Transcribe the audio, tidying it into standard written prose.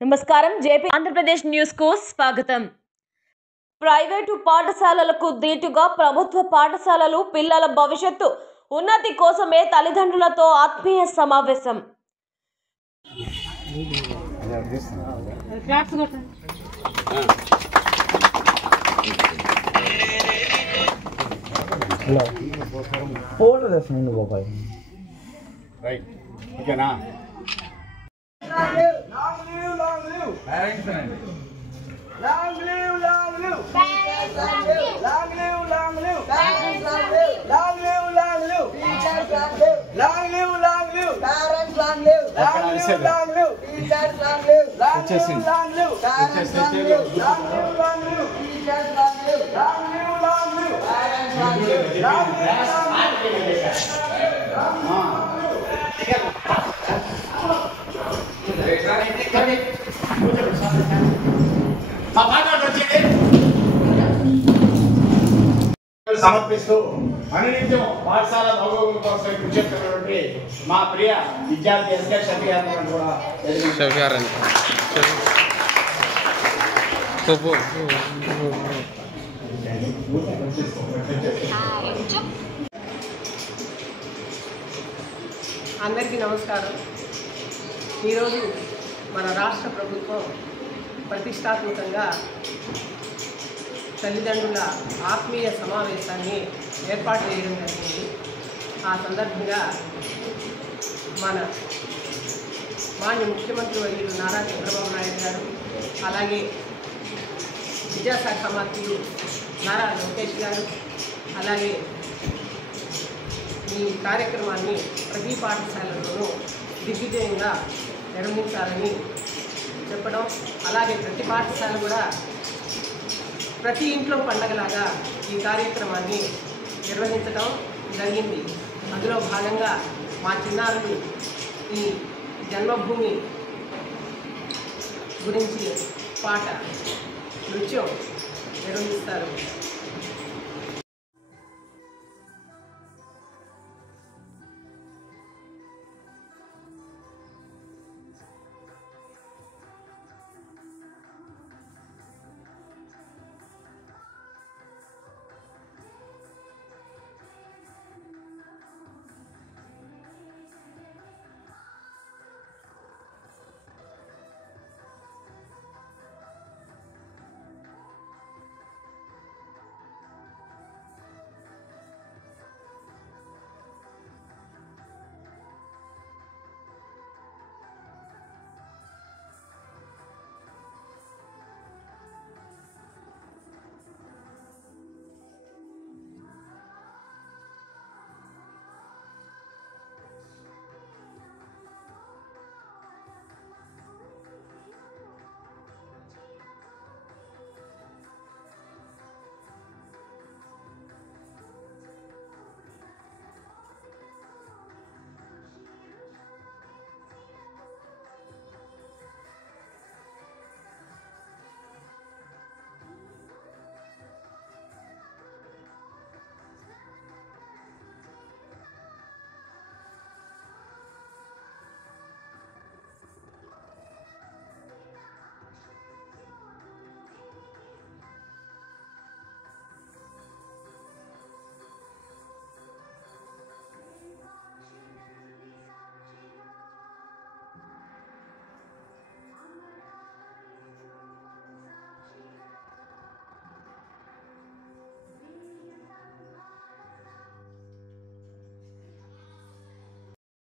నమస్కారం JP Andhra Pradesh news కు స్వాగతం. ప్రైవేటు పాఠశాలలకు దీటుగా ప్రభుత్వ పాఠశాలలు పిల్లల భవిష్యత్తు ఉన్నతి కోసమే తల్లిదండ్రులతో ఆత్మీయ సమావేశం. ఫోటో తెస్తాను బాబాయ్. రైట్ ఓకేనా? సమర్పిస్తూ అనునిత్యం పాఠశాల భౌగోళిక కోసం కృషి చేస్తున్నటువంటి మా ప్రియ విద్యార్థి ఎస్కే షఫీ గారిని కూడా అందరికీ నమస్కారం. ఈరోజు మన రాష్ట్ర ప్రభుత్వం ప్రతిష్టాత్మకంగా తల్లిదండ్రుల ఆత్మీయ సమావేశాన్ని ఏర్పాటు చేయడం జరిగింది. ఆ సందర్భంగా మన మాన్య ముఖ్యమంత్రి వర్యులు నారా చంద్రబాబు నాయుడు గారు, అలాగే విద్యాశాఖ మంత్రులు నారా లోకేష్ గారు, అలాగే ఈ కార్యక్రమాన్ని ప్రతి పాఠశాలలోనూ దిగ్విజయంగా నిర్వహించాలని చెప్పడం, అలాగే ప్రతి పాఠశాల కూడా ప్రతి ఇంట్లో పండగలాగా ఈ కార్యక్రమాన్ని నిర్వహించడం జరిగింది. అందులో భాగంగా మా చిన్నారులు ఈ జన్మభూమి గురించి పాట నృత్యం నిర్వహిస్తారు.